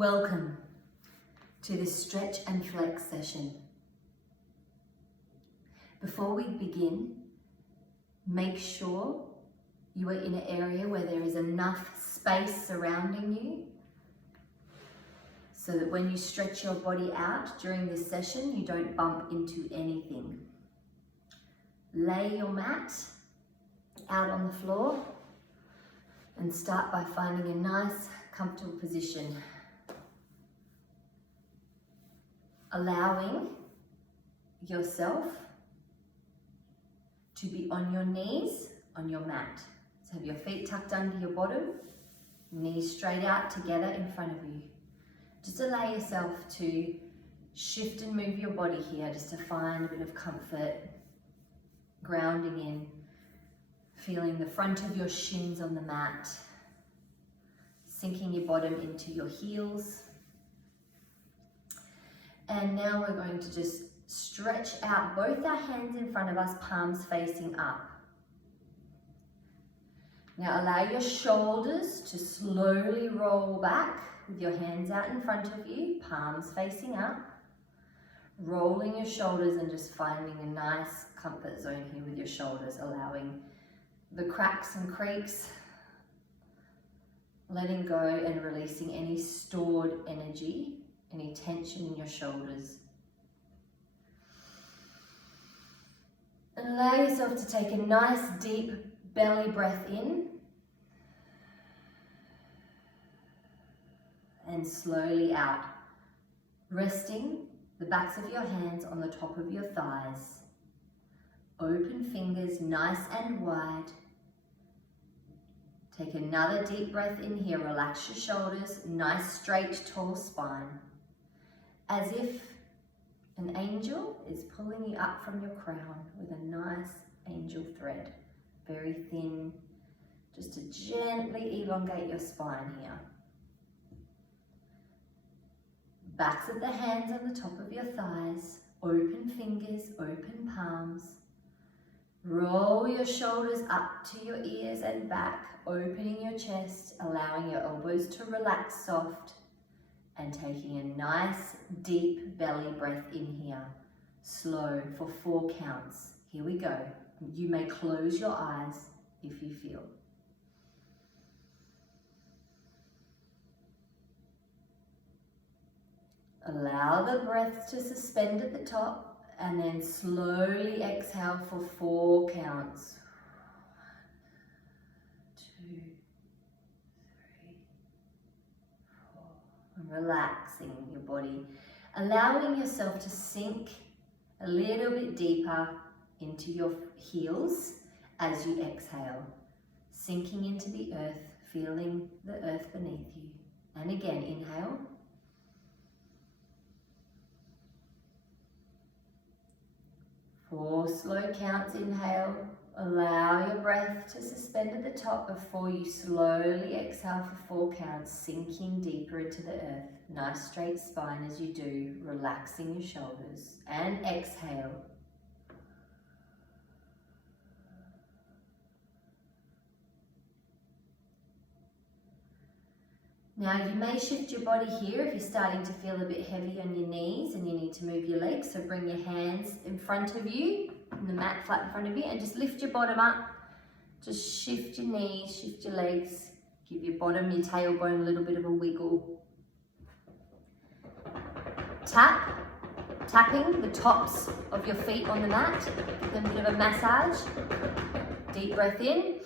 Welcome to this stretch and flex session. Before we begin, make sure you are in an area where there is enough space surrounding you so that when you stretch your body out during this session, you don't bump into anything. Lay your mat out on the floor and start by finding a nice, comfortable position. Allowing yourself to be on your knees on your mat. So have your feet tucked under your bottom, knees straight out together in front of you. Just allow yourself to shift and move your body here just to find a bit of comfort, grounding in, feeling the front of your shins on the mat, sinking your bottom into your heels. And now we're going to just stretch out both our hands in front of us, palms facing up. Now allow your shoulders to slowly roll back with your hands out in front of you, palms facing up. Rolling your shoulders and just finding a nice comfort zone here with your shoulders, allowing the cracks and creaks, letting go and releasing any stored energy, any tension in your shoulders. And allow yourself to take a nice deep belly breath in and slowly out, resting the backs of your hands on the top of your thighs. Open fingers nice and wide. Take another deep breath in here, relax your shoulders, nice straight tall spine. As if an angel is pulling you up from your crown with a nice angel thread. Very thin, just to gently elongate your spine here. Backs of the hands on the top of your thighs, open fingers, open palms. Roll your shoulders up to your ears and back, opening your chest, allowing your elbows to relax soft, and taking a nice deep belly breath in here, slow for 4 counts. Here we go. You may close your eyes if you feel. Allow the breath to suspend at the top and then slowly exhale for 4 counts. 1, 2, 3, 4. And relaxing your body, allowing yourself to sink a little bit deeper into your heels as you exhale, sinking into the earth, feeling the earth beneath you. And again, inhale. 4 slow counts, inhale. Allow your breath to suspend at the top before you slowly exhale for 4 counts, sinking deeper into the earth. Nice straight spine as you do, relaxing your shoulders. And exhale. Now you may shift your body here if you're starting to feel a bit heavy on your knees and you need to move your legs. So bring your hands in front of you, and the mat flat in front of you, and just lift your bottom up. Just shift your knees, shift your legs, give your bottom, your tailbone a little bit of a wiggle. Tapping the tops of your feet on the mat, give them a bit of a massage. Deep breath in.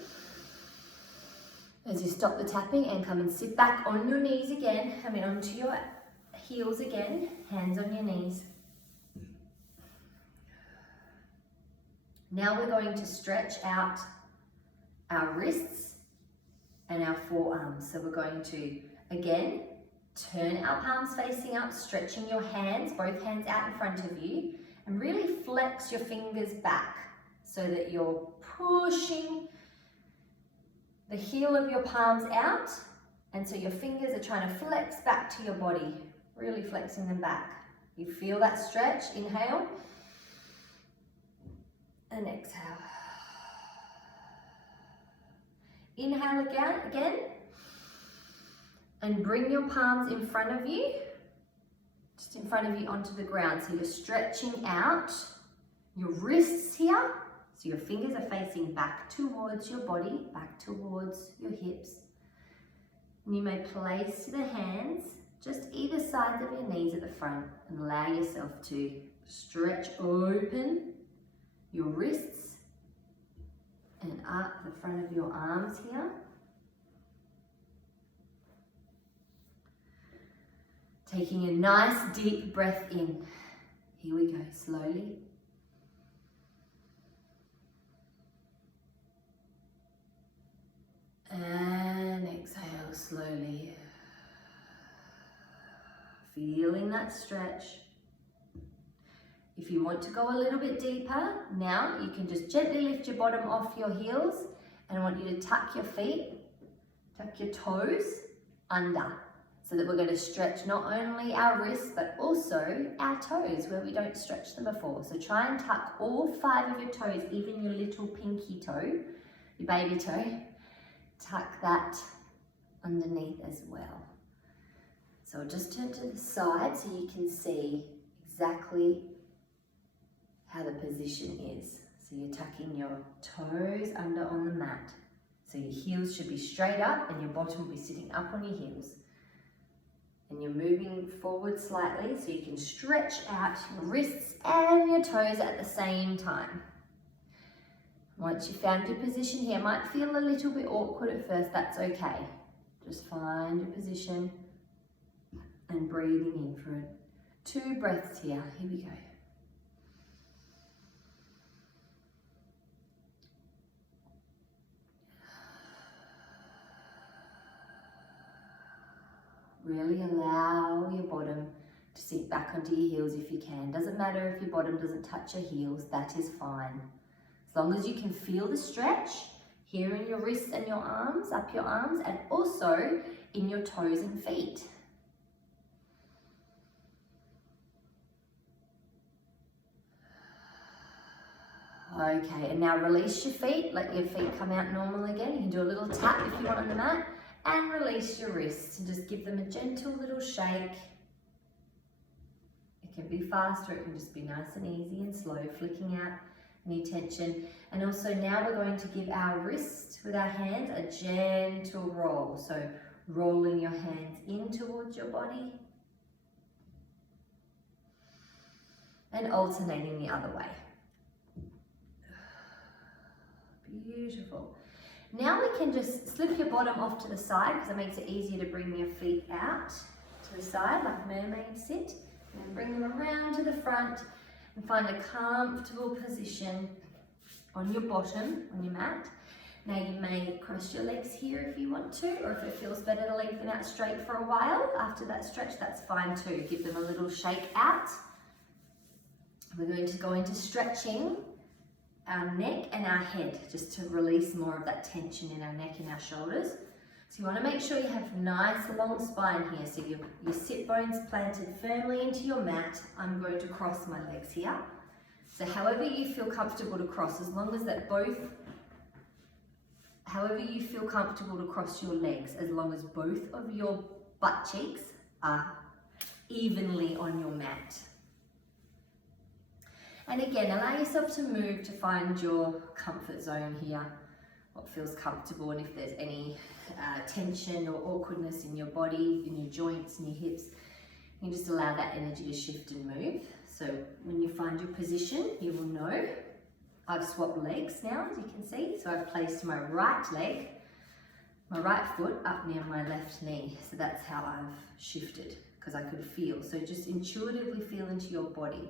As you stop the tapping and come and sit back on your knees again, onto your heels again, hands on your knees. Now we're going to stretch out our wrists and our forearms. So we're going to, again, turn our palms facing up, stretching your hands, both hands out in front of you, and really flex your fingers back so that you're pushing the heel of your palms out, and so your fingers are trying to flex back to your body, really flexing them back. You feel that stretch, inhale, and exhale. Inhale again, And bring your palms in front of you, just in front of you onto the ground. So you're stretching out your wrists here. So your fingers are facing back towards your body, back towards your hips. And you may place the hands just either sides of your knees at the front and allow yourself to stretch open your wrists and up the front of your arms here. Taking a nice deep breath in. Here we go, slowly. And exhale slowly. Feeling that stretch. If you want to go a little bit deeper, now you can just gently lift your bottom off your heels, and I want you to tuck your feet, tuck your toes under, so that we're going to stretch not only our wrists but also our toes where we don't stretch them before. So try and tuck all 5 of your toes, even your little pinky toe, your baby toe, tuck that underneath as well. So I'll just turn to the side so you can see exactly how the position is. So you're tucking your toes under on the mat. So your heels should be straight up and your bottom will be sitting up on your heels. And you're moving forward slightly so you can stretch out your wrists and your toes at the same time. Once you've found your position here, it might feel a little bit awkward at first, that's okay. Just find your position and breathing in for 2 breaths here. Here we go. Really allow your bottom to sink back onto your heels if you can. Doesn't matter if your bottom doesn't touch your heels, that is fine. As long as you can feel the stretch here in your wrists and your arms, up your arms, and also in your toes and feet. Okay, and now release your feet, let your feet come out normal again. You can do a little tap if you want on the mat, and release your wrists and just give them a gentle little shake. It can be fast or it can just be nice and easy and slow, flicking out any tension. And also now we're going to give our wrist with our hands a gentle roll. So rolling your hands in towards your body and alternating the other way. Beautiful. Now we can just slip your bottom off to the side because it makes it easier to bring your feet out to the side like mermaid sit. And bring them around to the front and find a comfortable position on your bottom, on your mat. Now you may cross your legs here if you want to, or if it feels better to leave them out straight for a while. After that stretch, that's fine too. Give them a little shake out. We're going to go into stretching our neck and our head, just to release more of that tension in our neck and our shoulders. So you want to make sure you have nice long spine here, so your sit bones planted firmly into your mat. I'm going to cross my legs here. So however you feel comfortable to cross, as long as that however you feel comfortable to cross your legs, as long as both of your butt cheeks are evenly on your mat. And again, allow yourself to move to find your comfort zone here, what feels comfortable, and if there's any tension or awkwardness in your body, in your joints and your hips, you can just allow that energy to shift and move. So when you find your position, you will know. I've swapped legs now, as you can see. So I've placed my right leg, my right foot up near my left knee. So that's how I've shifted, because I could feel. So just intuitively feel into your body.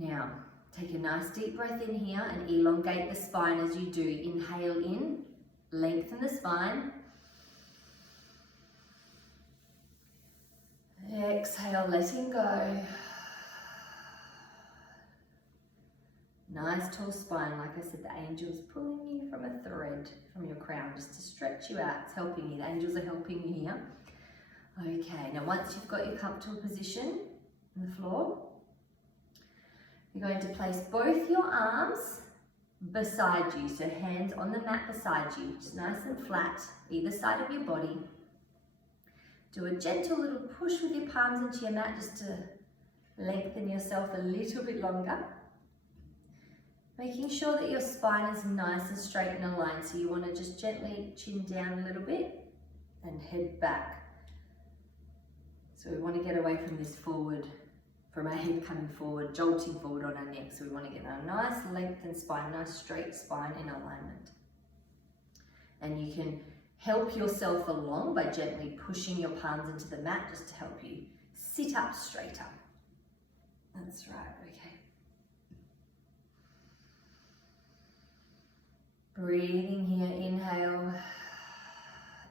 Now, take a nice deep breath in here and elongate the spine as you do. Inhale in, lengthen the spine. Exhale, letting go. Nice tall spine. Like I said, the angel's pulling you from a thread from your crown just to stretch you out. It's helping you. The angels are helping you here. Okay, now once you've got your comfortable position on the floor, you're going to place both your arms beside you, so hands on the mat beside you, just nice and flat, either side of your body. Do a gentle little push with your palms into your mat just to lengthen yourself a little bit longer. Making sure that your spine is nice and straight and aligned. So you want to just gently chin down a little bit and head back. So we want to get away from this forward, from our head coming forward, jolting forward on our neck. So we want to get a nice lengthened spine, nice straight spine in alignment. And you can help yourself along by gently pushing your palms into the mat just to help you sit up straight up. That's right, okay. Breathing here, inhale,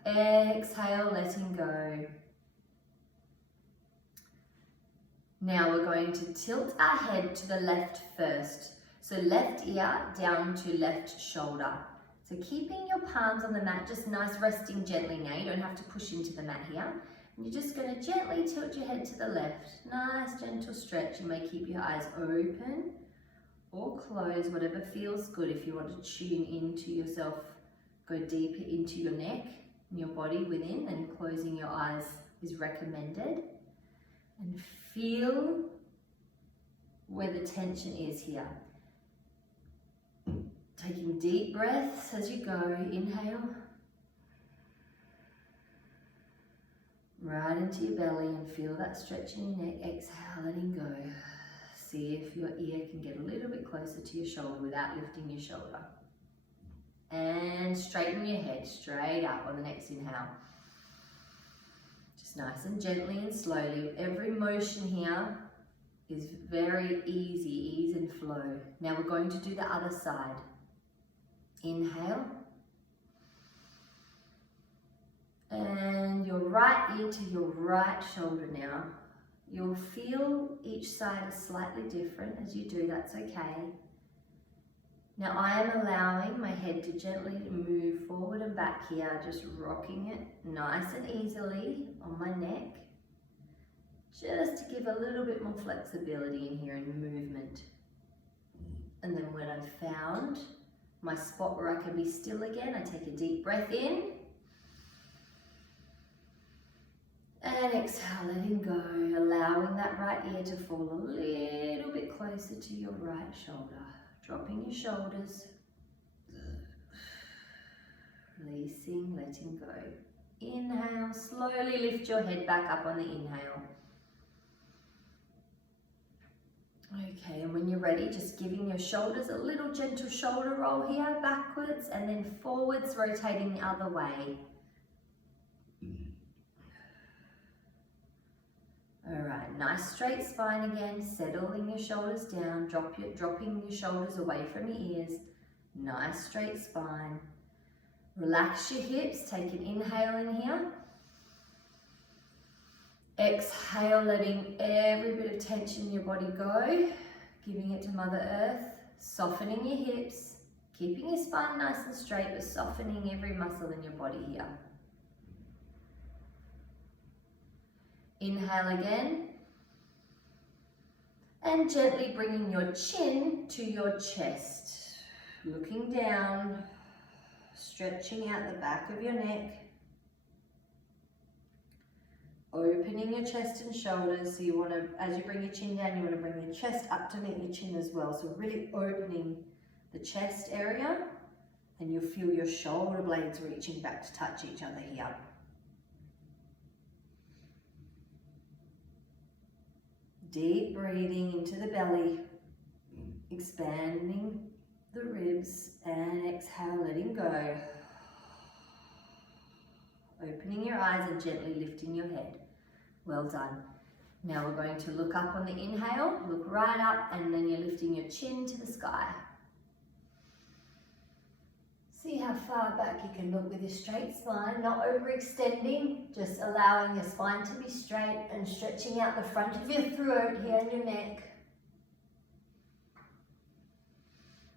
exhale, letting go. Now we're going to tilt our head to the left first. So left ear down to left shoulder. So keeping your palms on the mat, just nice resting gently now. You don't have to push into the mat here. And you're just going to gently tilt your head to the left. Nice gentle stretch. You may keep your eyes open or close, whatever feels good. If you want to tune into yourself, go deeper into your neck and your body within, then closing your eyes is recommended. And feel where the tension is here. Taking deep breaths as you go. Inhale. Right into your belly and feel that stretch in your neck. Exhale, letting go. See if your ear can get a little bit closer to your shoulder without lifting your shoulder. And straighten your head straight up on the next inhale. Just nice and gently and slowly. Every motion here is very easy, ease and flow. Now we're going to do the other side. Inhale. And your right ear to your right shoulder now. You'll feel each side is slightly different. As you do, that's okay. Now I am allowing my head to gently move forward and back here, just rocking it nice and easily on my neck, just to give a little bit more flexibility in here and movement. And then when I've found my spot where I can be still again, I take a deep breath in. And exhale, letting go, allowing that right ear to fall a little bit closer to your right shoulder. Dropping your shoulders. Releasing, letting go. Inhale, slowly lift your head back up on the inhale. Okay, and when you're ready, just giving your shoulders a little gentle shoulder roll here, backwards and then forwards, rotating the other way. All right, nice straight spine again, settling your shoulders down, dropping your shoulders away from your ears. Nice straight spine. Relax your hips, take an inhale in here. Exhale, letting every bit of tension in your body go, giving it to Mother Earth, softening your hips, keeping your spine nice and straight, but softening every muscle in your body here. Inhale again, and gently bringing your chin to your chest, looking down, stretching out the back of your neck, opening your chest and shoulders. So you want to, as you bring your chin down, you want to bring your chest up to meet your chin as well. So really opening the chest area, and you'll feel your shoulder blades reaching back to touch each other here. Deep breathing into the belly, expanding the ribs, and exhale, letting go. Opening your eyes and gently lifting your head. Well done. Now we're going to look up on the inhale, look right up, and then you're lifting your chin to the sky. See how far back you can look with your straight spine, not overextending, just allowing your spine to be straight and stretching out the front of your throat here and your neck.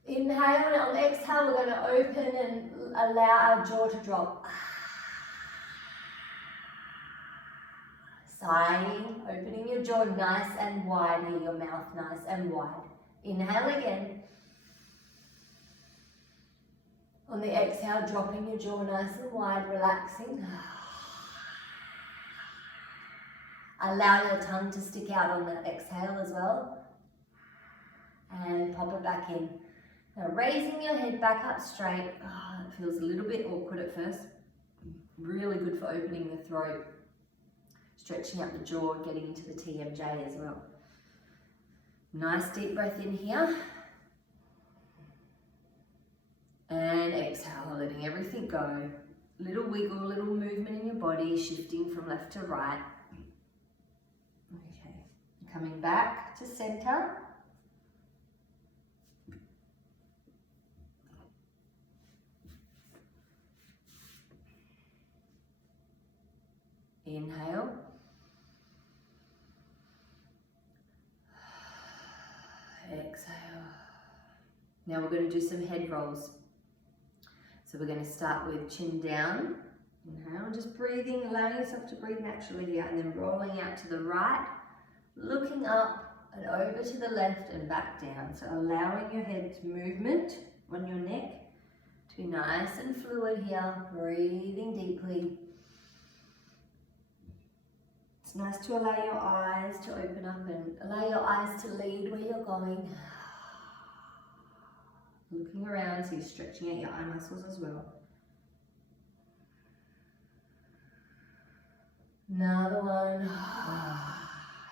Inhale, and on exhale we're going to open and allow our jaw to drop. Sighing, opening your jaw nice and wide here, your mouth nice and wide. Inhale again. On the exhale, dropping your jaw nice and wide, relaxing. Allow your tongue to stick out on that exhale as well. And pop it back in. Now raising your head back up straight. Oh, it feels a little bit awkward at first. Really good for opening the throat. Stretching out the jaw, getting into the TMJ as well. Nice deep breath in here. And exhale, letting everything go. Little wiggle, little movement in your body, shifting from left to right. Okay, coming back to center. Inhale. Exhale. Now we're going to do some head rolls. So we're going to start with chin down. Inhale, just breathing, allowing yourself to breathe naturally here, and then rolling out to the right, looking up and over to the left and back down. So allowing your head movement on your neck to be nice and fluid here, breathing deeply. It's nice to allow your eyes to open up and allow your eyes to lead where you're going. Looking around, so you're stretching out your eye muscles as well. Another one.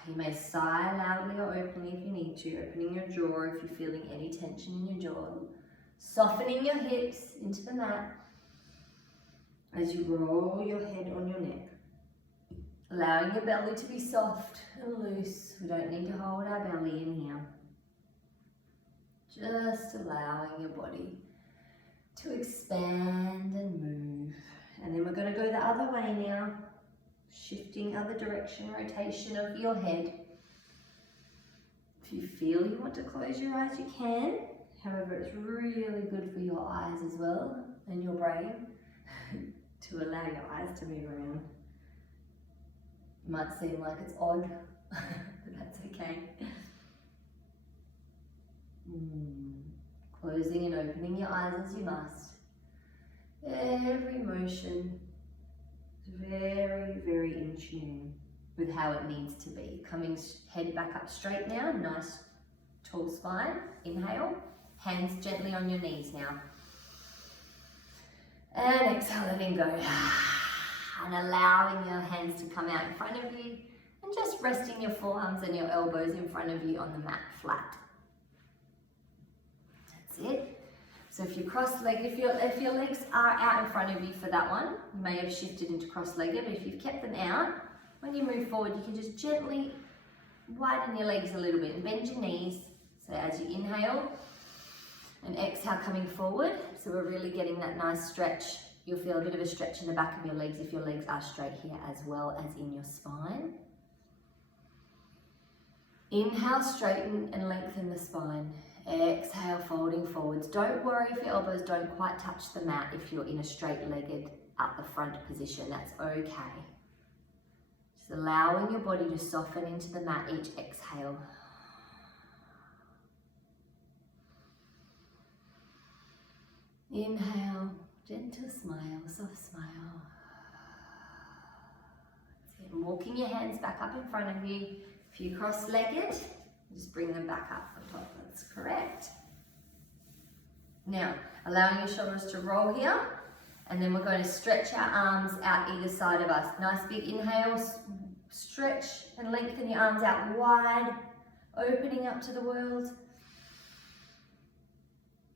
You may sigh loudly or openly if you need to, opening your jaw if you're feeling any tension in your jaw. Softening your hips into the mat as you roll your head on your neck. Allowing your belly to be soft and loose. We don't need to hold our belly in here. Just allowing your body to expand and move. And then we're going to go the other way now. Shifting other direction, rotation of your head. If you feel you want to close your eyes, you can. However, it's really good for your eyes as well and your brain to allow your eyes to move around. It might seem like it's odd, but that's okay. Closing and opening your eyes as you must. Every motion is very in tune with how it needs to be. Coming head back up straight now, nice tall spine. Inhale, hands gently on your knees now. And exhale, letting go. And allowing your hands to come out in front of you and just resting your forearms and your elbows in front of you on the mat flat. That's it. So if you're cross-legged, if your legs are out in front of you for that one, you may have shifted into cross-legged, but if you've kept them out, when you move forward, you can just gently widen your legs a little bit and bend your knees. So as you inhale and exhale coming forward, so we're really getting that nice stretch. You'll feel a bit of a stretch in the back of your legs if your legs are straight here as well as in your spine. Inhale, straighten and lengthen the spine. Exhale, folding forwards. Don't worry if your elbows don't quite touch the mat if you're in a straight-legged up the front position. That's okay. Just allowing your body to soften into the mat each exhale. Inhale, gentle smile, soft smile. That's it. Walking your hands back up in front of you. If you're cross-legged, just bring them back up on top. That's correct. Now, allowing your shoulders to roll here, and then we're going to stretch our arms out either side of us. Nice big inhale, stretch and lengthen your arms out wide, opening up to the world.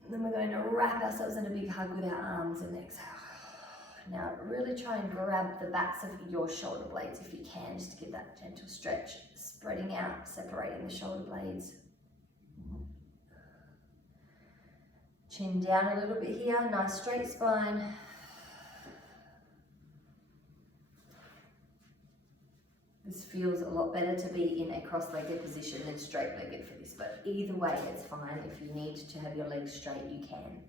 And then we're going to wrap ourselves in a big hug with our arms and exhale. Now, really try and grab the backs of your shoulder blades if you can, just to give that gentle stretch, spreading out, separating the shoulder blades. Chin down a little bit here, nice straight spine. This feels a lot better to be in a cross-legged position than straight-legged for this, but either way it's fine. If you need to have your legs straight, you can.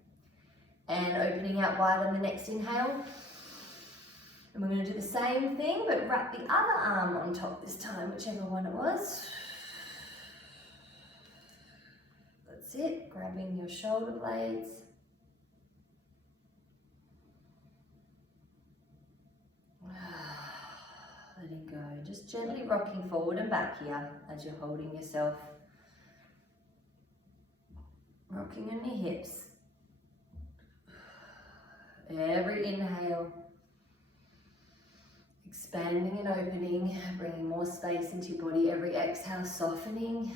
And opening out wide on the next inhale. And we're going to do the same thing, but wrap the other arm on top this time, whichever one it was. That's it, grabbing your shoulder blades. Letting go, just gently rocking forward and back here as you're holding yourself. Rocking on your hips. Every inhale, expanding and opening, bringing more space into your body. Every exhale, softening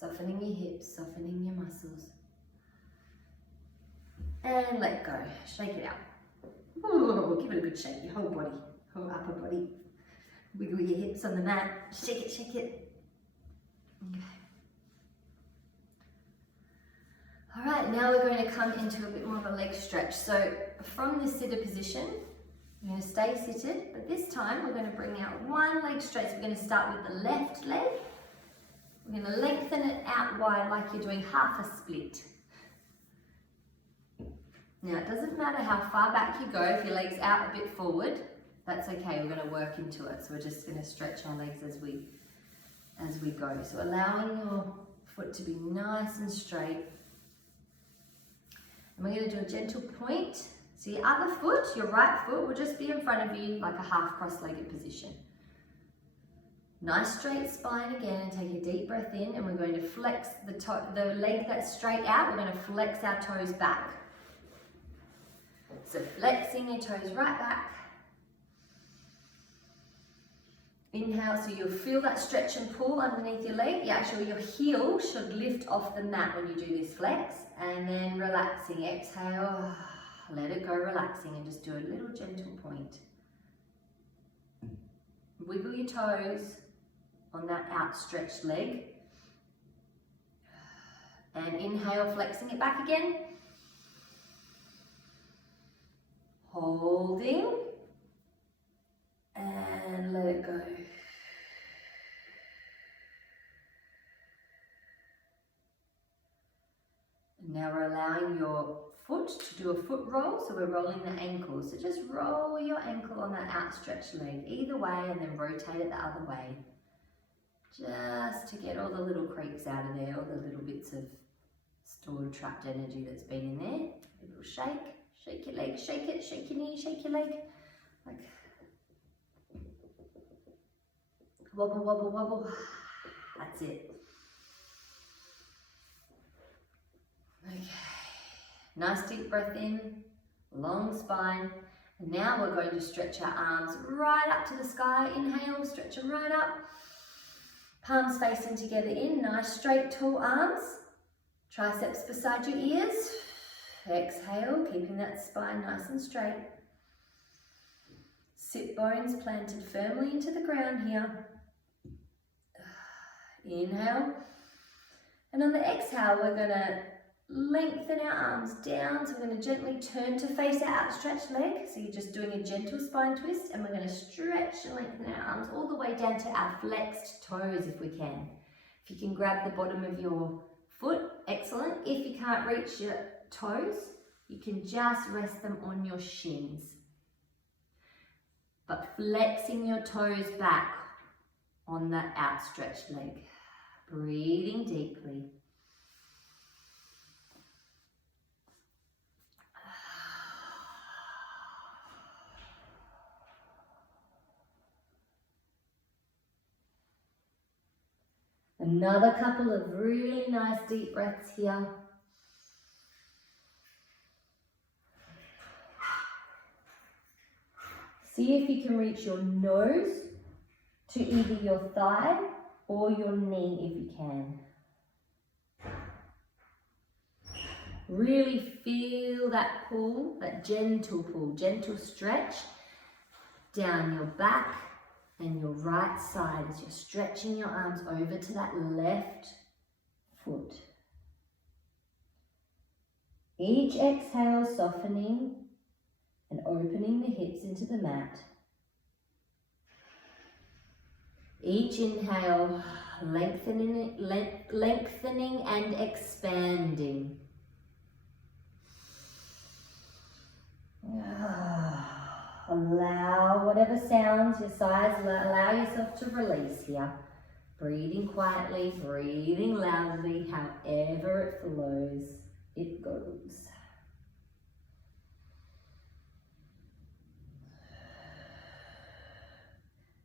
your hips, softening your muscles. And let go, shake it out. Ooh, give it a good shake, your whole body, whole upper body. Wiggle your hips on the mat, shake it, shake it. Okay. All right, now we're going to come into a bit more of a leg stretch. So from the sitter position, we're going to stay seated, but this time we're going to bring out one leg straight. So we're going to start with the left leg. We're going to lengthen it out wide like you're doing half a split. Now it doesn't matter how far back you go, if your leg's out a bit forward, that's okay, we're going to work into it. So we're just going to stretch our legs as we go. So allowing your foot to be nice and straight. And we're going to do a gentle point. So your other foot, your right foot, will just be in front of you like a half cross-legged position. Nice straight spine again, and take a deep breath in, and we're going to flex the leg that's straight out, we're going to flex our toes back. So flexing your toes right back. Inhale, so you'll feel that stretch and pull underneath your leg. Actually, your heel should lift off the mat when you do this flex. And then relaxing, exhale, let it go, relaxing, and just do a little gentle point. Wiggle your toes on that outstretched leg. And inhale, flexing it back again. Holding. And let it go. And now we're allowing your foot to do a foot roll, so we're rolling the ankle. So just roll your ankle on that outstretched leg either way, and then rotate it the other way. Just to get all the little creaks out of there, all the little bits of stored trapped energy that's been in there. A little shake, shake your leg, shake it, shake your knee, shake your leg. Like wobble, wobble, wobble. That's it. Okay. Nice deep breath in, long spine. And now we're going to stretch our arms right up to the sky. Inhale, stretch them right up. Palms facing together in, nice straight tall arms. Triceps beside your ears. Exhale, keeping that spine nice and straight. Sit bones planted firmly into the ground here. Inhale. And on the exhale, we're going to lengthen our arms down. So we're going to gently turn to face our outstretched leg. So you're just doing a gentle spine twist, and we're going to stretch and lengthen our arms all the way down to our flexed toes if we can. If you can grab the bottom of your foot, excellent. If you can't reach your toes, you can just rest them on your shins. But flexing your toes back on that outstretched leg. Breathing deeply. Another couple of really nice deep breaths here. See if you can reach your nose to either your thigh or your knee if you can. Really feel that pull, that gentle pull, gentle stretch down your back and your right side as you're stretching your arms over to that left foot. Each exhale softening and opening the hips into the mat. Each inhale lengthening and expanding. Allow whatever sounds your sides, allow yourself to release here. Breathing quietly, breathing loudly, however it flows, it goes.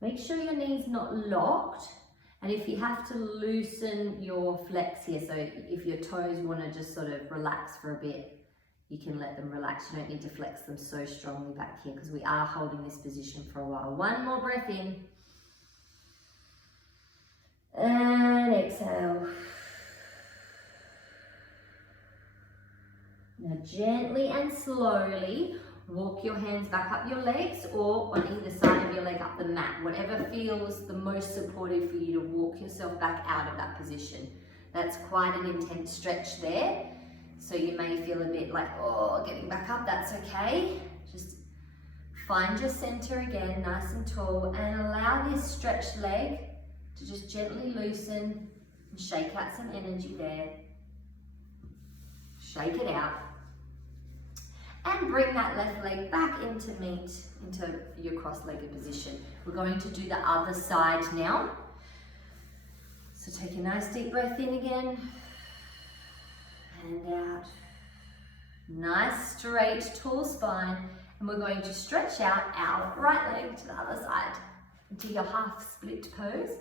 Make sure your knee's not locked. And if you have to loosen your flex here, so if your toes want to just sort of relax for a bit, you can let them relax. You don't need to flex them so strongly back here because we are holding this position for a while. One more breath in. And exhale. Now gently and slowly walk your hands back up your legs or on either side of your leg up the mat. Whatever feels the most supportive for you to walk yourself back out of that position. That's quite an intense stretch there. So you may feel a bit like, oh, getting back up, that's okay. Just find your center again, nice and tall, and allow this stretched leg to just gently loosen and shake out some energy there. Shake it out. And bring that left leg back into your cross-legged position. We're going to do the other side now. So take a nice deep breath in again. And out. Nice, straight, tall spine. And we're going to stretch out our right leg to the other side into your half split pose.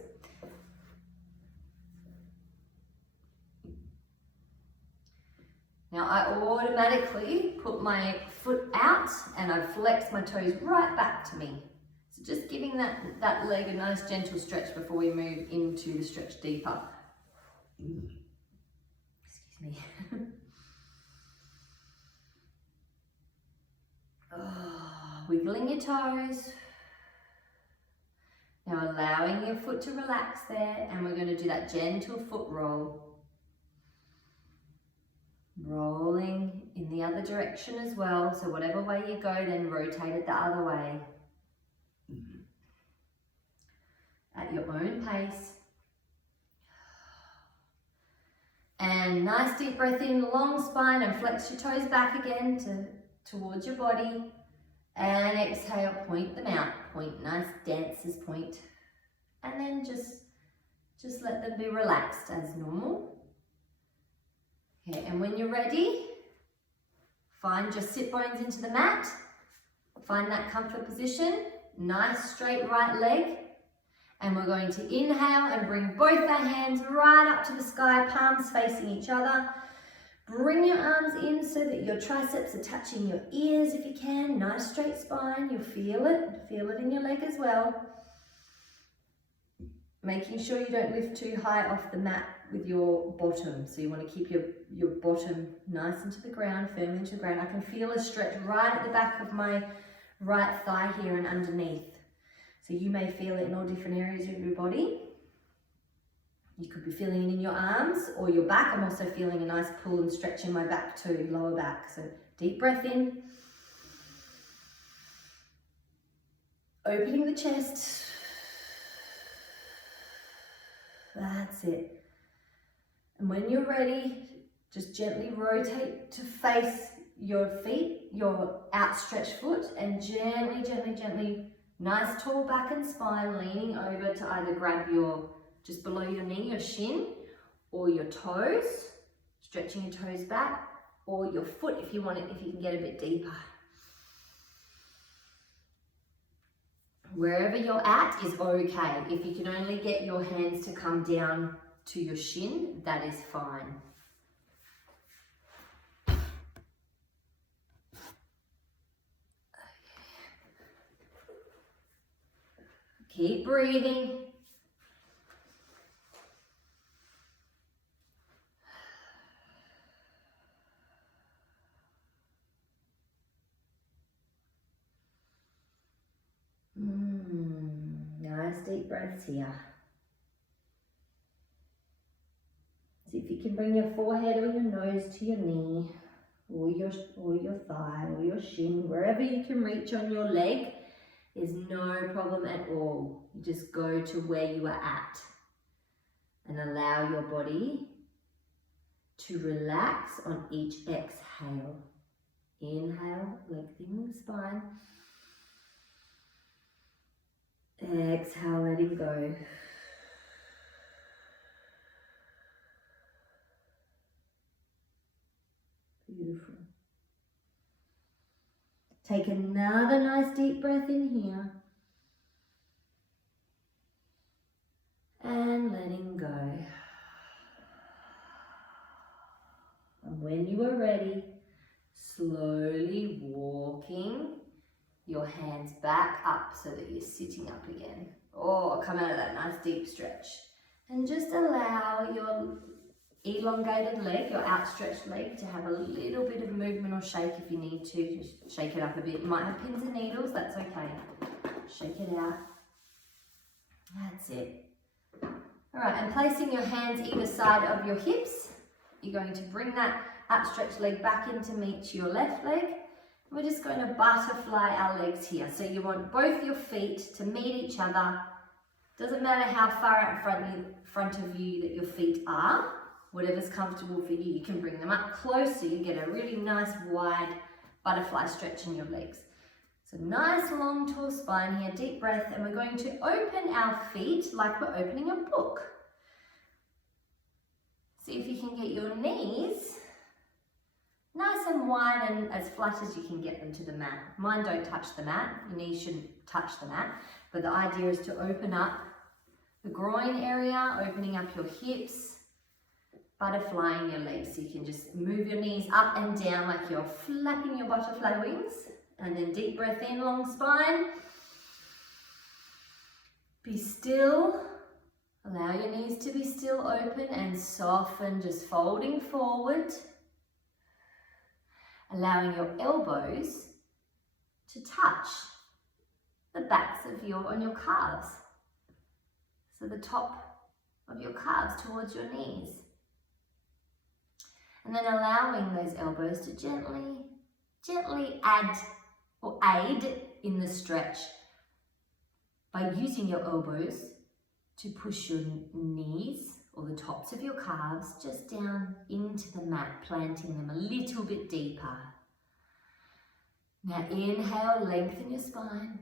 Now I automatically put my foot out and I flex my toes right back to me. So just giving that leg a nice gentle stretch before we move into the stretch deeper. Excuse me. Wiggling your toes. Now allowing your foot to relax there, and we're going to do that gentle foot roll. Rolling in the other direction as well, so whatever way you go, then rotate it the other way. At your own pace. And nice deep breath in, long spine, and flex your toes back again towards your body. And exhale, point them out. Point, nice dancer's point. And then just let them be relaxed as normal. Okay, and when you're ready, find your sit bones into the mat. Find that comfort position. Nice straight right leg. And we're going to inhale and bring both our hands right up to the sky, palms facing each other. Bring your arms in so that your triceps are touching your ears if you can. Nice straight spine, you'll feel it in your leg as well. Making sure you don't lift too high off the mat with your bottom. So you want to keep your bottom nice into the ground, firmly into the ground. I can feel a stretch right at the back of my right thigh here and underneath. So you may feel it in all different areas of your body. You could be feeling it in your arms or your back. I'm also feeling a nice pull and stretch in my back too, lower back. So deep breath in. Opening the chest. That's it. And when you're ready, just gently rotate to face your feet, your outstretched foot, and gently, gently, gently, nice tall back and spine, leaning over to either grab just below your knee, your shin, or your toes, stretching your toes back, or your foot if you want it, if you can get a bit deeper. Wherever you're at is okay. If you can only get your hands to come down to your shin, that is fine. Keep breathing. Nice deep breaths here. See if you can bring your forehead or your nose to your knee, or your thigh, or your shin, wherever you can reach on your leg is no problem at all. You just go to where you are at and allow your body to relax on each exhale. Inhale, lengthening the spine. Exhale, letting go. Beautiful. Take another nice deep breath in here. and letting go. And when you are ready, slowly walking your hands back up so that you're sitting up again. Oh, come out of that nice deep stretch. And just allow your elongated leg, your outstretched leg, to have a little bit of movement or shake if you need to. Just shake it up a bit. You might have pins and needles, that's okay. Shake it out. That's it. All right, and placing your hands either side of your hips, you're going to bring that outstretched leg back in to meet your left leg. We're just going to butterfly our legs here. So you want both your feet to meet each other. Doesn't matter how far out front of you that your feet are, whatever's comfortable for you. You can bring them up close so you get a really nice wide butterfly stretch in your legs. So nice long tall spine here, deep breath, and we're going to open our feet like we're opening a book. See if you can get your knees nice and wide and as flat as you can get them to the mat. Mine don't touch the mat, your knees shouldn't touch the mat, but the idea is to open up the groin area, opening up your hips, butterflying your legs. So you can just move your knees up and down like you're flapping your butterfly wings. And then deep breath in, long spine. Be still. Allow your knees to be still open and soften, just folding forward. Allowing your elbows to touch the backs of on your calves. So the top of your calves towards your knees. And then allowing those elbows to gently add or aid in the stretch by using your elbows to push your knees or the tops of your calves just down into the mat, planting them a little bit deeper. Now inhale, lengthen your spine.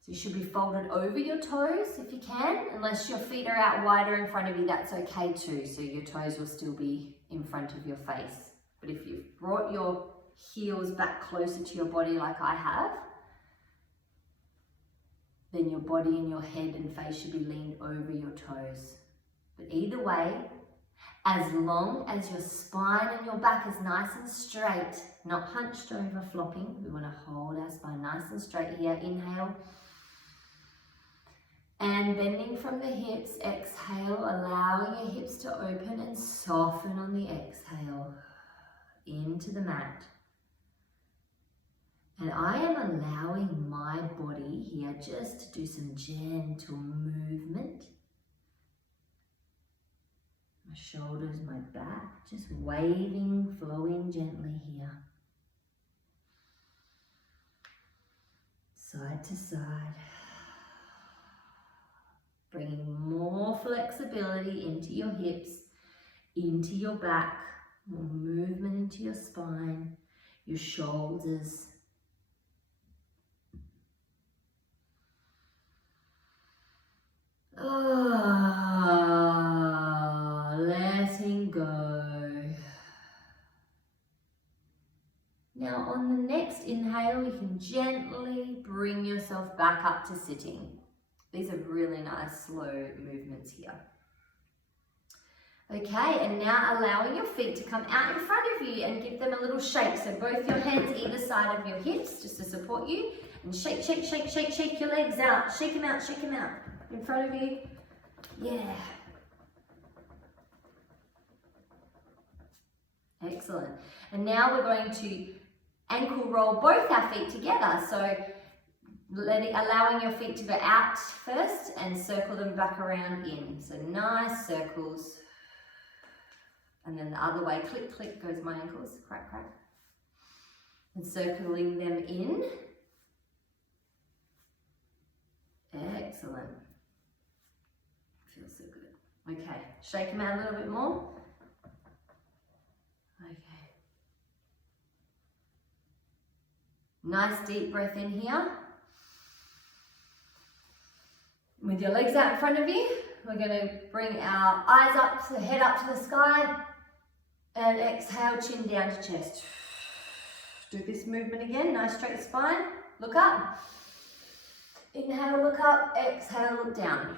So you should be folded over your toes if you can, unless your feet are out wider in front of you, that's okay too. So your toes will still be in front of your face. But if you've brought your heels back closer to your body like I have, then your body and your head and face should be leaned over your toes. But either way, as long as your spine and your back is nice and straight, not hunched over, flopping, we want to hold our spine nice and straight here. Inhale. And bending from the hips, exhale, allowing your hips to open and soften on the exhale into the mat. And I am allowing my body here just to do some gentle movement. My shoulders, my back, just waving, flowing gently here. Side to side. Bringing more flexibility into your hips, into your back, more movement into your spine, your shoulders. Letting go. Now on the next inhale, you can gently bring yourself back up to sitting. These are really nice slow movements here. Okay, and now allowing your feet to come out in front of you and give them a little shake. So both your hands either side of your hips just to support you. And shake, shake, shake, shake, shake your legs out. Shake them out, in front of you. Yeah. Excellent. And now we're going to ankle roll both our feet together. So allowing your feet to go out first and circle them back around in. So nice circles. And then the other way, click, click goes my ankles, crack, crack. And circling them in. Excellent. Feels so good. Okay, shake them out a little bit more. Okay. Nice deep breath in here. With your legs out in front of you, we're going to bring our eyes up, the head up to the sky, and exhale, chin down to chest. Do this movement again, nice straight spine, look up. Inhale, look up. Exhale, look down.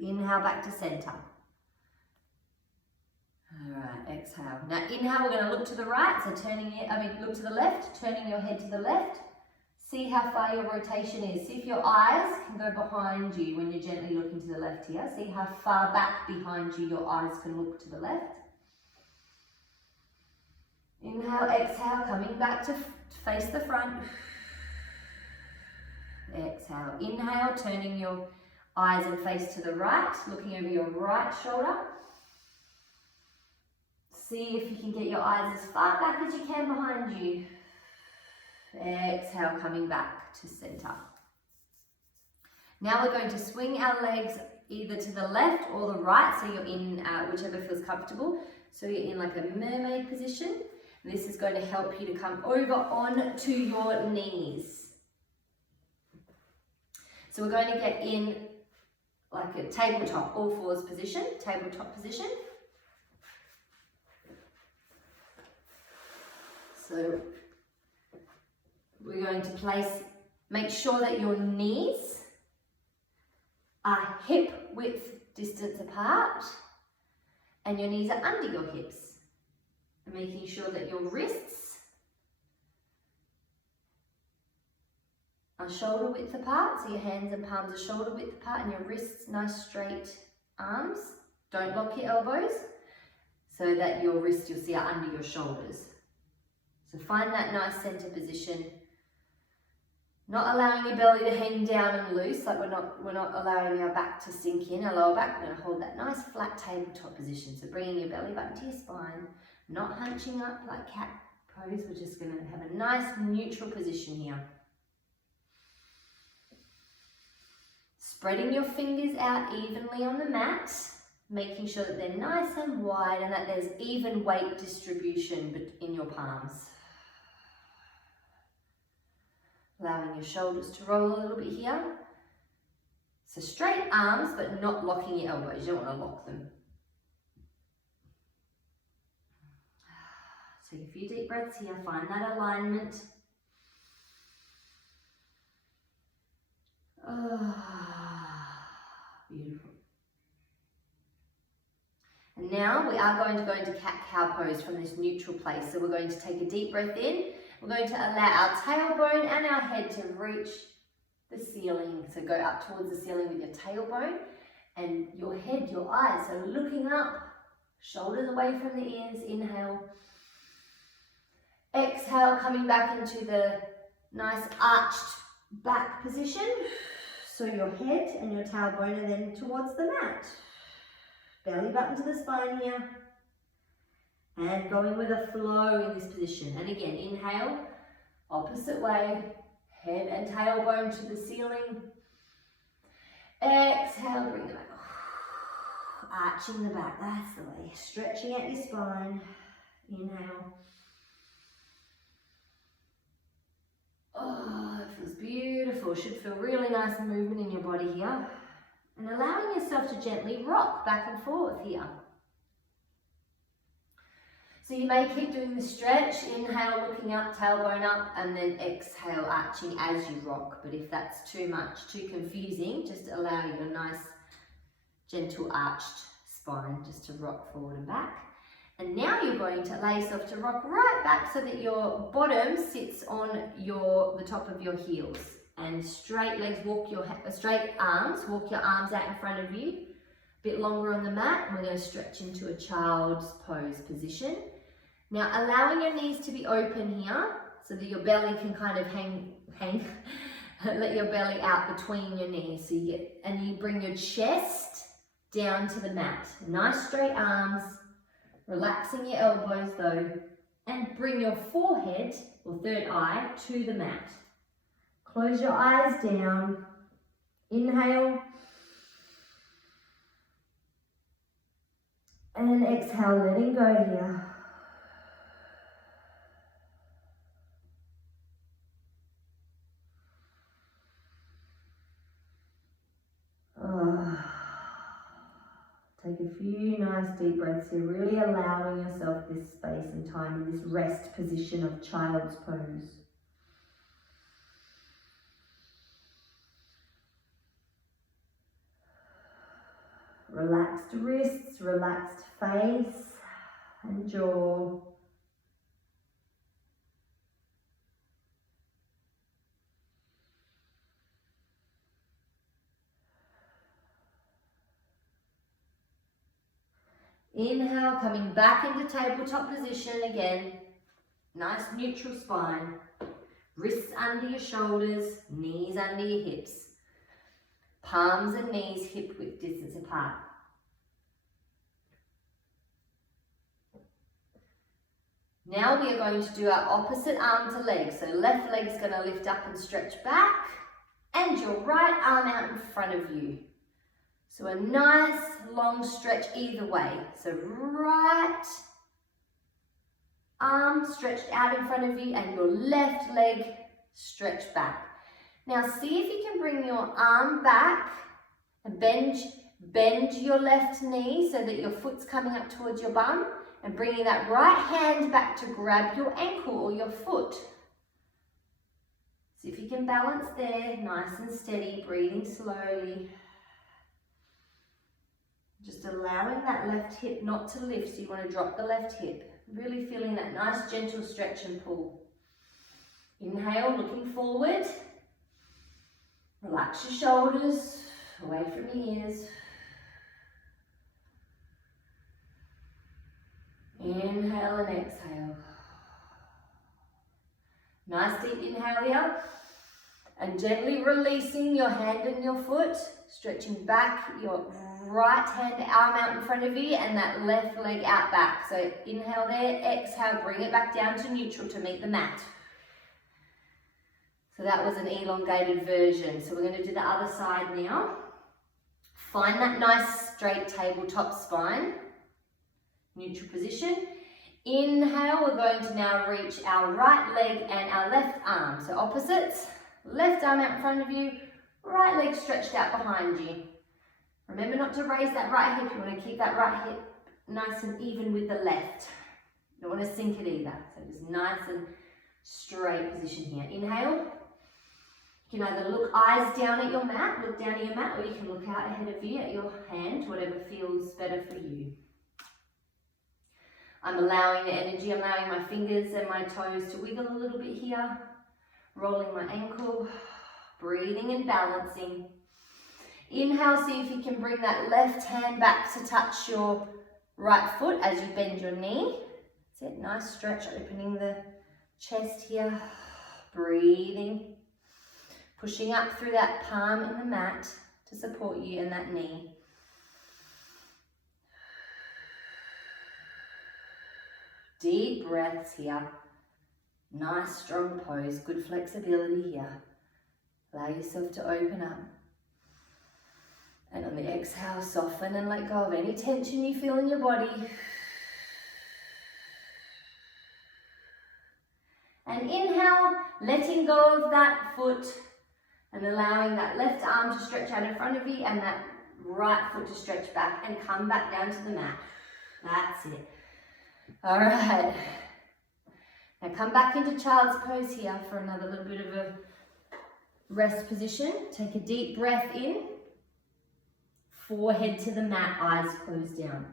Inhale, back to center. All right, exhale. Now inhale, we're going to look to the right, so look to the left, turning your head to the left. See how far your rotation is. See if your eyes can go behind you when you're gently looking to the left here. See how far back behind you your eyes can look to the left. Inhale, exhale, coming back to face the front. Exhale, inhale, turning your eyes and face to the right, looking over your right shoulder. See if you can get your eyes as far back as you can behind you. Exhale, coming back to center. Now we're going to swing our legs either to the left or the right, so you're in whichever feels comfortable. So you're in like a mermaid position. This is going to help you to come over onto your knees. So we're going to get in like a tabletop, all fours position, tabletop position. So we're going to make sure that your knees are hip width distance apart and your knees are under your hips. And making sure that your wrists are shoulder width apart, so your hands and palms are shoulder width apart and your wrists nice straight arms. Don't lock your elbows so that your wrists you'll see are under your shoulders. So find that nice center position. Not allowing your belly to hang down and loose, like we're not allowing our back to sink in, our lower back. We're going to hold that nice flat tabletop position. So bringing your belly button to your spine, not hunching up like cat pose. We're just going to have a nice neutral position here. Spreading your fingers out evenly on the mat, making sure that they're nice and wide and that there's even weight distribution in your palms. Allowing your shoulders to roll a little bit here. So straight arms, but not locking your elbows. You don't want to lock them. Take a few deep breaths here. Find that alignment. Beautiful. And now we are going to go into cat-cow pose from this neutral place. So we're going to take a deep breath in. We're going to allow our tailbone and our head to reach the ceiling. So go up towards the ceiling with your tailbone and your head, your eyes. So looking up, shoulders away from the ears. Inhale. Exhale, coming back into the nice arched back position. So your head and your tailbone are then towards the mat. Belly button to the spine here. And going with a flow in this position. And again, inhale, opposite way, head and tailbone to the ceiling. Exhale, bring the back. Arching the back, that's the way. Stretching out your spine. Inhale. Oh, it feels beautiful. Should feel really nice movement in your body here. And allowing yourself to gently rock back and forth here. So you may keep doing the stretch, inhale, looking up, tailbone up, and then exhale, arching as you rock. But if that's too much, too confusing, just allow your nice, gentle arched spine just to rock forward and back. And now you're going to allow yourself to rock right back so that your bottom sits on the top of your heels. And straight legs, straight arms, walk your arms out in front of you. A bit longer on the mat, and we're going to stretch into a child's pose position. Now allowing your knees to be open here so that your belly can kind of hang, let your belly out between your knees. So you bring your chest down to the mat. Nice straight arms, relaxing your elbows though, and bring your forehead or third eye to the mat. Close your eyes down. Inhale. And exhale, letting go here. Take a few nice deep breaths here, really allowing yourself this space and time in this rest position of child's pose. Relaxed wrists, relaxed face and jaw. Inhale, coming back into tabletop position again. Nice neutral spine. Wrists under your shoulders, knees under your hips. Palms and knees hip width distance apart. Now we are going to do our opposite arm to leg. So left leg's going to lift up and stretch back, and your right arm out in front of you. So a nice long stretch either way. So right arm stretched out in front of you and your left leg stretched back. Now see if you can bring your arm back and bend your left knee so that your foot's coming up towards your bum, and bringing that right hand back to grab your ankle or your foot. See if you can balance there, nice and steady, breathing slowly. Just allowing that left hip not to lift, so you want to drop the left hip. Really feeling that nice gentle stretch and pull. Inhale, looking forward. Relax your shoulders, away from your ears. Inhale and exhale. Nice deep inhale here. And gently releasing your hand and your foot, stretching back your right hand arm out in front of you and that left leg out back. So inhale there, exhale, bring it back down to neutral to meet the mat. So that was an elongated version. So we're going to do the other side now. Find that nice straight tabletop spine. Neutral position. Inhale, we're going to now reach our right leg and our left arm. So opposites. Left arm out in front of you, right leg stretched out behind you. Remember not to raise that right hip. You want to keep that right hip nice and even with the left. You don't want to sink it either. So just nice and straight position here. Inhale. You can either look eyes down at your mat, look down at your mat, or you can look out ahead of you at your hand, whatever feels better for you. I'm allowing the energy, I'm allowing my fingers and my toes to wiggle a little bit here. Rolling my ankle, breathing and balancing. Inhale, see if you can bring that left hand back to touch your right foot as you bend your knee. That's it, nice stretch, opening the chest here. Breathing. Pushing up through that palm in the mat to support you and that knee. Deep breaths here. Nice strong pose, good flexibility here. Allow yourself to open up. And on the exhale, soften and let go of any tension you feel in your body. And inhale, letting go of that foot and allowing that left arm to stretch out in front of you and that right foot to stretch back and come back down to the mat. That's it. All right. Now come back into child's pose here for another little bit of a rest position. Take a deep breath in. Forehead to the mat, eyes closed down.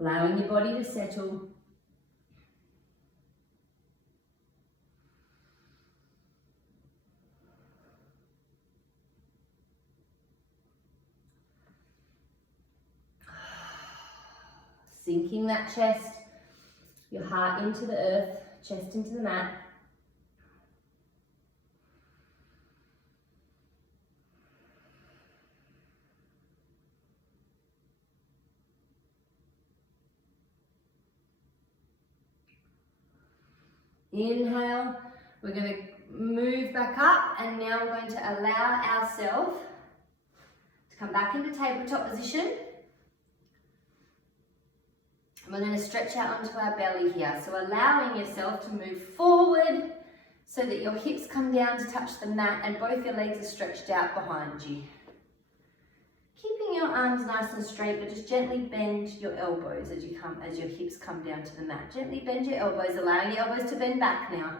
Allowing your body to settle. Sinking that chest, your heart into the earth, chest into the mat. Inhale, we're going to move back up and now we're going to allow ourselves to come back into tabletop position. And we're going to stretch out onto our belly here. So allowing yourself to move forward so that your hips come down to touch the mat and both your legs are stretched out behind you. Keeping your arms nice and straight, but just gently bend your elbows as your hips come down to the mat. Gently bend your elbows, allowing your elbows to bend back now.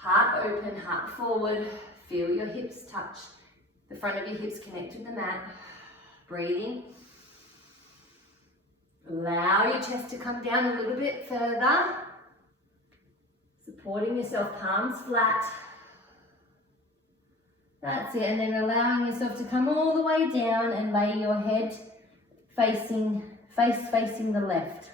Heart open, heart forward. Feel your hips touch. The front of your hips connect to the mat. Breathing. Allow your chest to come down a little bit further. Supporting yourself, palms flat. That's it, and then allowing yourself to come all the way down and lay your head facing the left.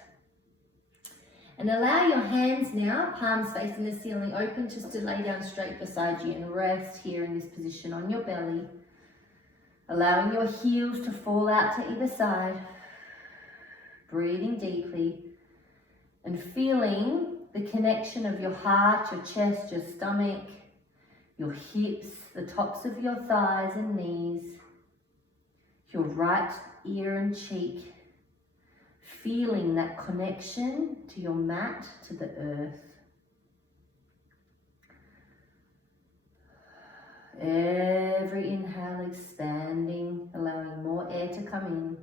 And allow your hands now, palms facing the ceiling, open just to lay down straight beside you and rest here in this position on your belly. Allowing your heels to fall out to either side. Breathing deeply and feeling the connection of your heart, your chest, your stomach, your hips, the tops of your thighs and knees, your right ear and cheek. Feeling that connection to your mat, to the earth. Every inhale expanding, allowing more air to come in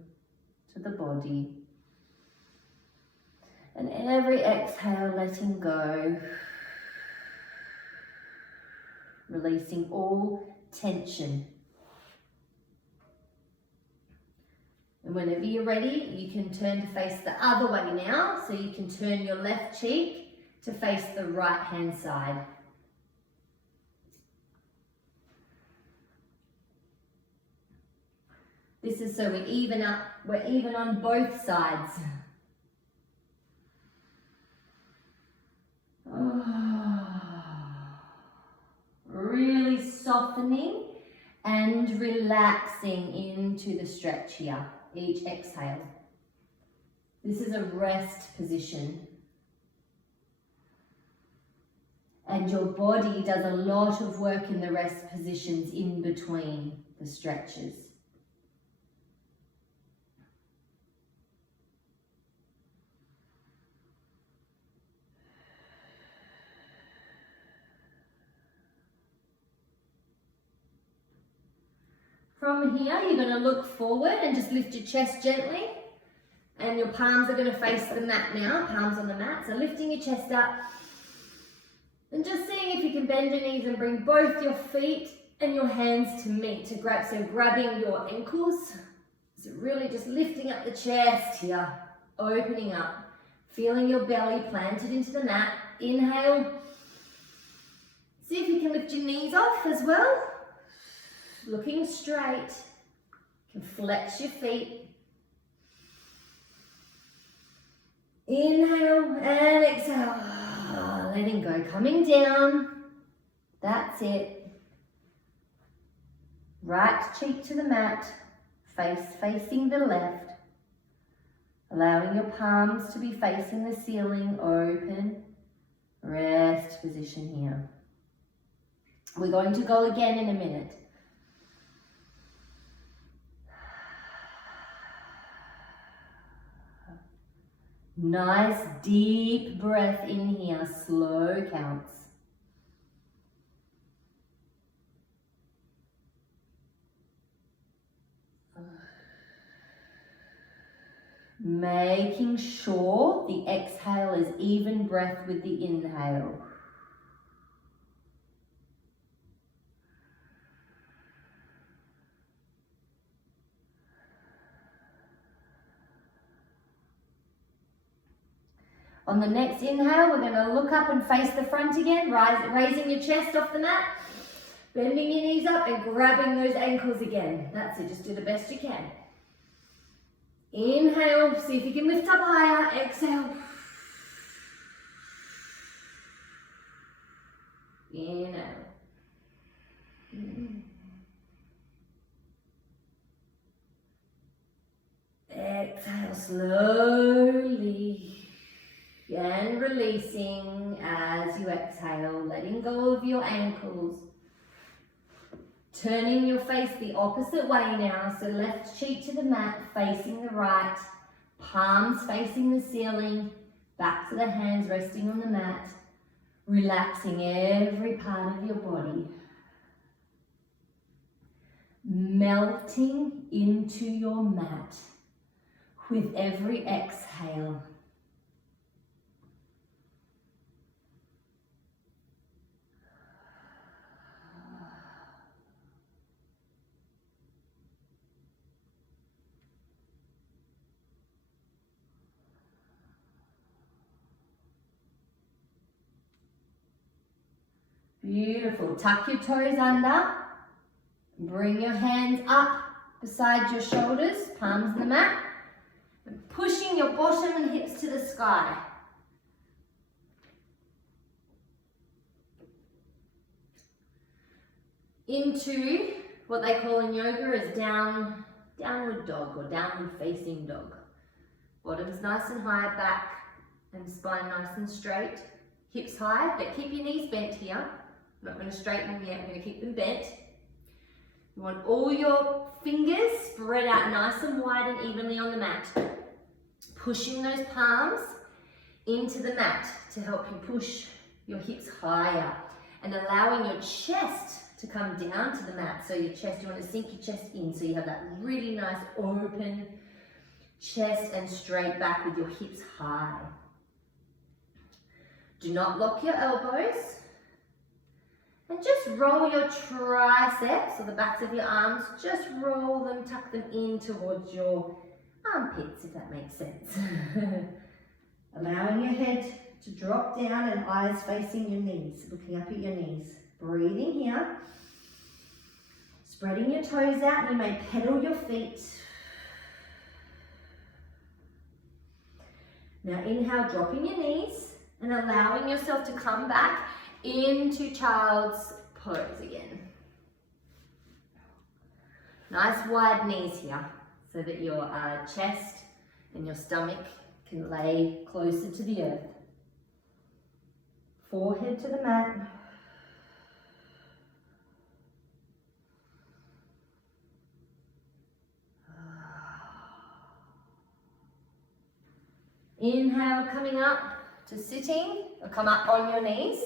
to the body. And every exhale letting go. Releasing all tension. And whenever you're ready, you can turn to face the other way now. So you can turn your left cheek to face the right hand side. This is so we're even on both sides. Really softening and relaxing into the stretch here. Each exhale. This is a rest position. And your body does a lot of work in the rest positions in between the stretches. From here, you're going to look forward and just lift your chest gently. And your palms are going to face the mat now, palms on the mat. So lifting your chest up. And just seeing if you can bend your knees and bring both your feet and your hands to meet, to grab. So grabbing your ankles. So really just lifting up the chest here, opening up. Feeling your belly planted into the mat. Inhale. See if you can lift your knees off as well. Looking straight, you can flex your feet. Inhale and exhale, letting go, coming down. That's it. Right cheek to the mat, face facing the left. Allowing your palms to be facing the ceiling, open, rest position here. We're going to go again in a minute. Nice deep breath in here, slow counts. Making sure the exhale is even breath with the inhale. On the next inhale, we're going to look up and face the front again, raising your chest off the mat, bending your knees up and grabbing those ankles again. That's it, just do the best you can. Inhale, see if you can lift up higher, exhale. Inhale. Exhale slowly. And releasing as you exhale, letting go of your ankles. Turning your face the opposite way now, so left cheek to the mat, facing the right, palms facing the ceiling, back to the hands resting on the mat, relaxing every part of your body. Melting into your mat with every exhale. Beautiful. Tuck your toes under. Bring your hands up beside your shoulders, palms on the mat. And pushing your bottom and hips to the sky. Into what they call in yoga is downward dog or downward facing dog. Bottom's nice and high, back and spine nice and straight. Hips high, but keep your knees bent here. I'm not going to straighten them yet, I'm going to keep them bent. You want all your fingers spread out nice and wide and evenly on the mat. Pushing those palms into the mat to help you push your hips higher and allowing your chest to come down to the mat. So your chest, you want to sink your chest in so you have that really nice open chest and straight back with your hips high. Do not lock your elbows. And just roll your triceps, or the backs of your arms, just roll them, tuck them in towards your armpits, if that makes sense. Allowing your head to drop down and eyes facing your knees, looking up at your knees. Breathing here. Spreading your toes out, and you may pedal your feet. Now inhale, dropping your knees and allowing yourself to come back into child's pose again. Nice wide knees here so that your chest and your stomach can lay closer to the earth. Forehead to the mat. Inhale, coming up to sitting, or come up on your knees.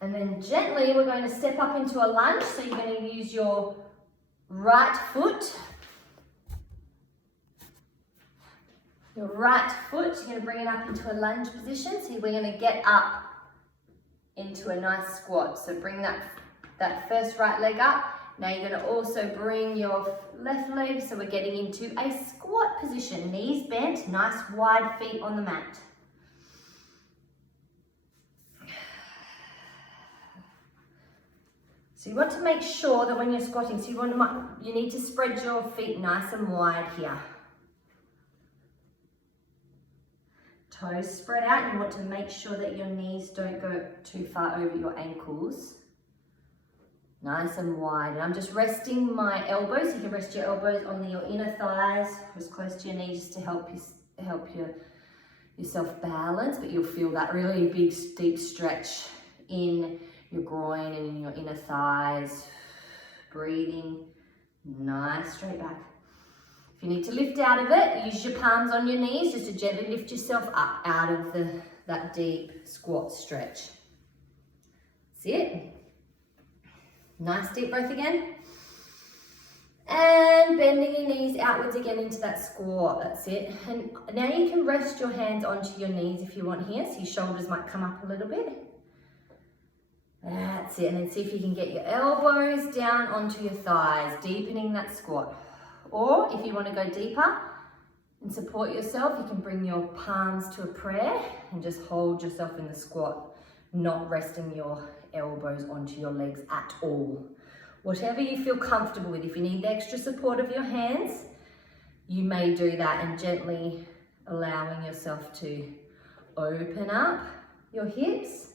And then gently, we're going to step up into a lunge. So you're going to use your right foot. Your right foot, you're going to bring it up into a lunge position. So we're going to get up into a nice squat. So bring that first right leg up. Now you're going to also bring your left leg, so we're getting into a squat position. Knees bent, nice wide feet on the mat. So you want to make sure that when you're squatting, so you need to spread your feet nice and wide here. Toes spread out, you want to make sure that your knees don't go too far over your ankles. Nice and wide. And I'm just resting my elbows. You can rest your elbows on your inner thighs, as close to your knees to help yourself balance, but you'll feel that really big, deep stretch in your groin and in your inner thighs. Breathing, nice, straight back. If you need to lift out of it, use your palms on your knees just to gently lift yourself up out of that deep squat stretch. That's it. Nice deep breath again. And bending your knees outwards again into that squat. That's it. And now you can rest your hands onto your knees if you want here. So your shoulders might come up a little bit. That's it. And then see if you can get your elbows down onto your thighs, deepening that squat. Or if you want to go deeper and support yourself, you can bring your palms to a prayer and just hold yourself in the squat, not resting your elbows onto your legs at all. Whatever you feel comfortable with. If you need the extra support of your hands, you may do that, and gently allowing yourself to open up your hips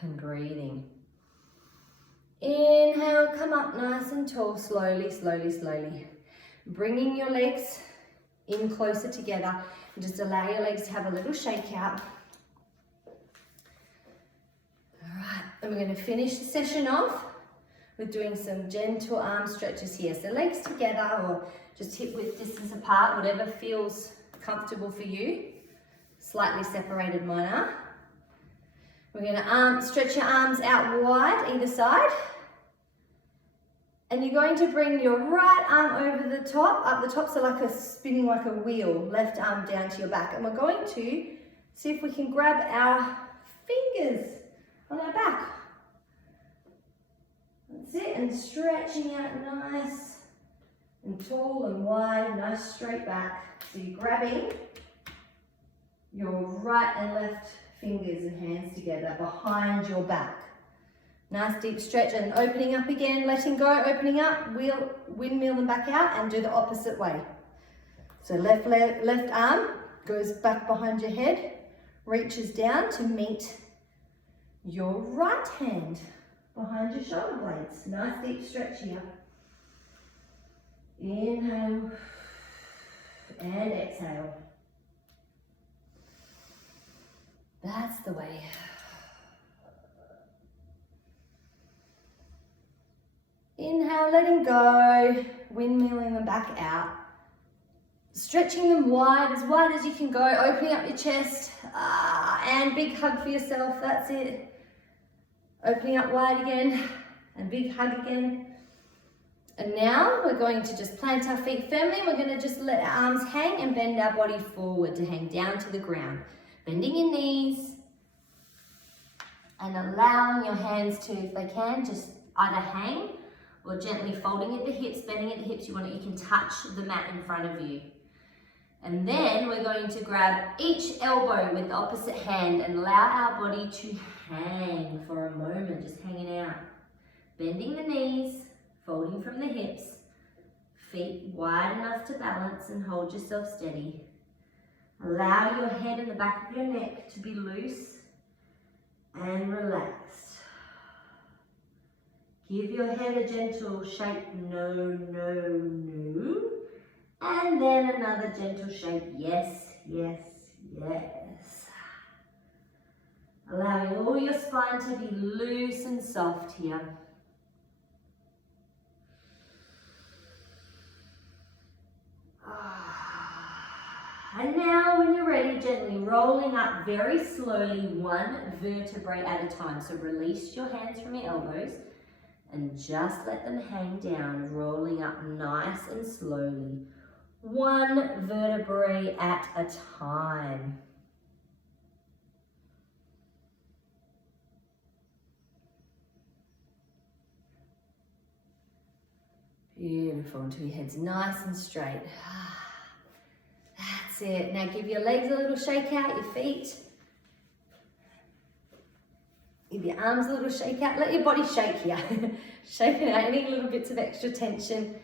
and breathing. Inhale, come up nice and tall, slowly, slowly, slowly. Bringing your legs in closer together, and just allow your legs to have a little shake out. Alright, and we're going to finish the session off with doing some gentle arm stretches here. So legs together or just hip width distance apart, whatever feels comfortable for you. Slightly separated mine are. We're going to stretch your arms out wide either side. And you're going to bring your right arm over the top, up the top, so spinning like a wheel, left arm down to your back. And we're going to see if we can grab our fingers on our back. That's it, and stretching out nice and tall and wide, nice straight back. So you're grabbing your right and left fingers and hands together behind your back. Nice deep stretch and opening up again, letting go, opening up, windmill them back out and do the opposite way. So left arm goes back behind your head, reaches down to meet your right hand behind your shoulder blades. Nice deep stretch here. Inhale and exhale. That's the way. Inhale, letting go, windmilling them back out. Stretching them wide as you can go, opening up your chest, and big hug for yourself, that's it. Opening up wide again, and big hug again. And now we're going to just plant our feet firmly. We're going to just let our arms hang and bend our body forward to hang down to the ground. Bending your knees and allowing your hands to, if they can, just either hang or gently folding at the hips, bending at the hips. You can touch the mat in front of you. And then we're going to grab each elbow with the opposite hand and allow our body to hang for a moment, just hanging out. Bending the knees, folding from the hips, feet wide enough to balance and hold yourself steady. Allow your head and the back of your neck to be loose and relaxed. Give your head a gentle shake, no, no, no. And then another gentle shake, yes, yes, yes. Allowing all your spine to be loose and soft here. And now when you're ready, gently rolling up very slowly, one vertebrae at a time. So release your hands from your elbows and just let them hang down, rolling up nice and slowly. One vertebrae at a time. Beautiful, until your head's nice and straight. That's it. Now give your legs a little shake out, your feet. Give your arms a little shake out. Let your body shake here. Shaking out any little bits of extra tension.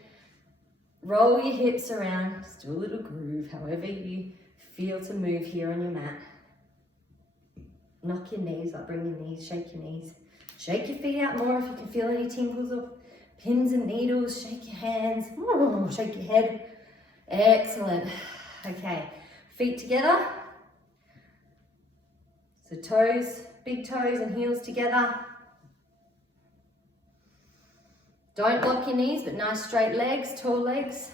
Roll your hips around. Just do a little groove, however you feel to move here on your mat. Knock your knees up, bring your knees, shake your knees. Shake your feet out more if you can feel any tingles or pins and needles. Shake your hands. Shake your head. Excellent. Okay, feet together. So toes, big toes and heels together. Don't lock your knees, but nice straight legs, tall legs.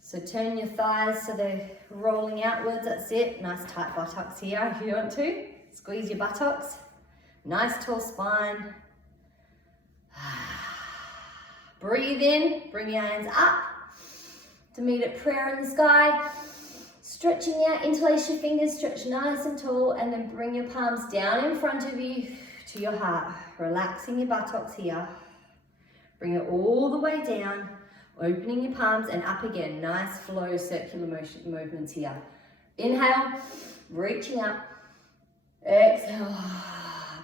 So turn your thighs so they're rolling outwards, that's it. Nice tight buttocks here if you want to. Squeeze your buttocks. Nice tall spine. Breathe in, bring your hands up to meet at prayer in the sky. Stretching out, interlace your fingers, stretch nice and tall, and then bring your palms down in front of you to your heart. Relaxing your buttocks here. Bring it all the way down, opening your palms and up again. Nice flow, circular motion movements here. Inhale, reaching up. Exhale,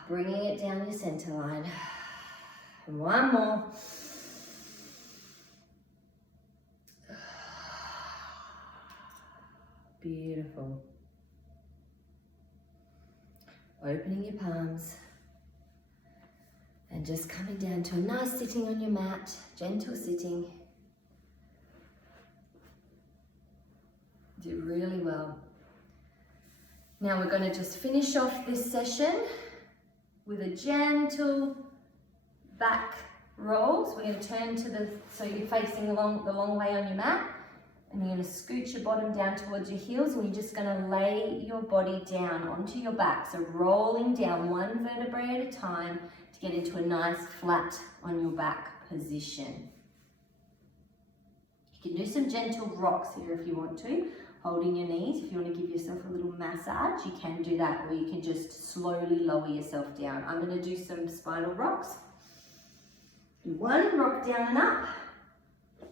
bringing it down your center line. And one more. Beautiful. Opening your palms and just coming down to a nice sitting on your mat, gentle sitting. Do really well. Now we're going to just finish off this session with a gentle back rolls. We're going to turn to so you're facing the long way on your mat. And you're going to scoot your bottom down towards your heels, and you're just going to lay your body down onto your back. So rolling down one vertebrae at a time to get into a nice flat on your back position. You can do some gentle rocks here if you want to, holding your knees. If you want to give yourself a little massage, you can do that, or you can just slowly lower yourself down. I'm going to do some spinal rocks. Do one, rock down and up.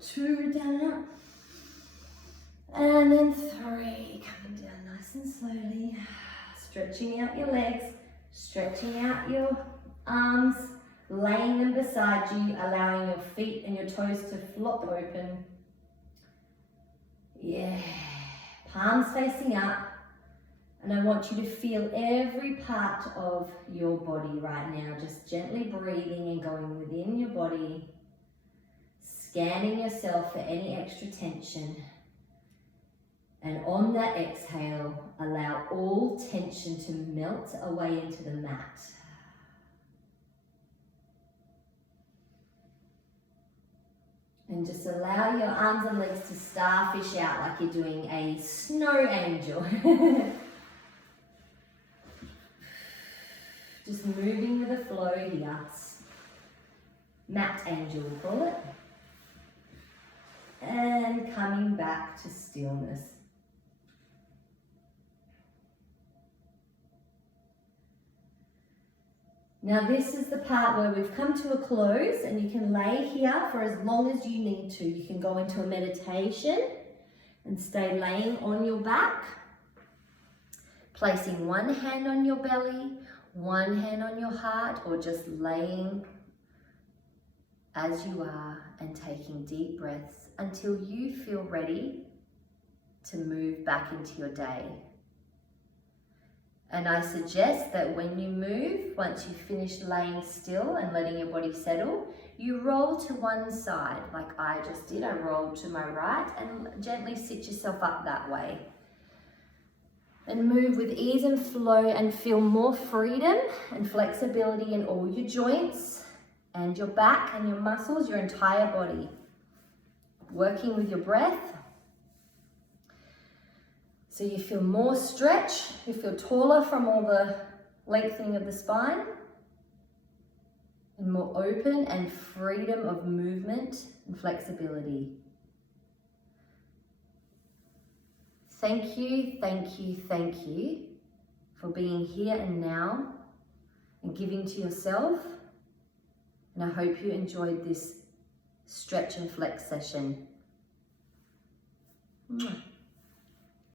Two, down and up. And then three, coming down nice Nice and slowly. Stretching out your legs, stretching out your arms, laying them beside you, allowing your feet and your toes to flop open. Yeah. Palms facing up. And I want you to feel every part of your body right now, just gently breathing and going within your body, scanning yourself for any extra tension. And on that exhale, allow all tension to melt away into the mat. And just allow your arms and legs to starfish out like you're doing a snow angel. Just moving with the flow here. Mat angel, we'll call it. And coming back to stillness. Now this is the part where we've come to a close, and you can lay here for as long as you need to. You can go into a meditation and stay laying on your back, placing one hand on your belly, one hand on your heart, or just laying as you are and taking deep breaths until you feel ready to move back into your day. And I suggest that when you move, once you've finished laying still and letting your body settle, you roll to one side like I just did. I rolled to my right and gently sit yourself up that way. And move with ease and flow and feel more freedom and flexibility in all your joints and your back and your muscles, your entire body. Working with your breath. So you feel more stretch, you feel taller from all the lengthening of the spine, and more open and freedom of movement and flexibility. Thank you, thank you, thank you for being here and now and giving to yourself. And I hope you enjoyed this stretch and flex session. Mwah.